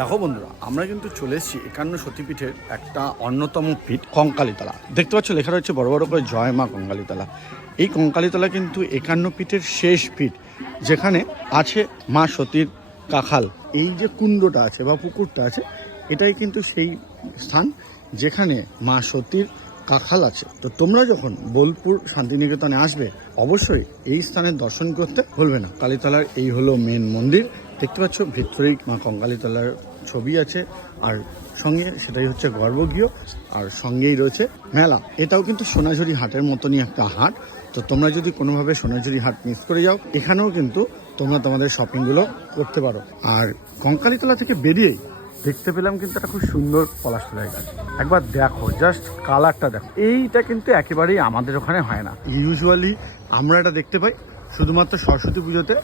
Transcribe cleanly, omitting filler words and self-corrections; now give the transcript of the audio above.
দেখো বন্ধুরা, আমরা কিন্তু চলে এসেছি 51 সতীপীঠের একটা অন্যতম পীঠ কঙ্কালীতলা। দেখতে পাচ্ছ লেখা রয়েছে বড় বড় করে জয় মা কঙ্কালীতলা। এই কঙ্কালীতলা কিন্তু 51 পীঠের শেষ পীঠ, যেখানে আছে মা সতীর কাখাল। এই যে কুণ্ডটা আছে বা পুকুরটা আছে, এটাই কিন্তু সেই স্থান যেখানে মা সতীর কাখাল আছে। তো তোমরা যখন বোলপুর শান্তিনিকেতনে আসবে, অবশ্যই এই স্থানের দর্শন করতে ভুলবে না। কালীতলার এই হলো মেন মন্দির, দেখতে পাচ্ছ ভিতরেই মা কঙ্কালীতলার ছবি আছে, আর সঙ্গে সেটাই হচ্ছে গর্ভগৃহ, আর সঙ্গেই রয়েছে মেলা। এটাও কিন্তু সোনাঝুরি হাটের মতনই একটা হাট। তো তোমরা যদি কোনোভাবে সোনাঝুরি হাট মিস করে যাও, এখানেও কিন্তু তোমরা তোমাদের শপিংগুলো করতে পারো। আর কঙ্কালীতলা থেকে বেরিয়েই দেখতে পেলাম কিন্তু একটা খুব সুন্দর পলাশতলায় গাছ। একবার দেখো, জাস্ট কালারটা দেখো। এইটা কিন্তু একেবারেই আমাদের ওখানে হয় না। ইউজুয়ালি আমরা এটা দেখতে পাই শুধুমাত্র সরস্বতী পুজোতে।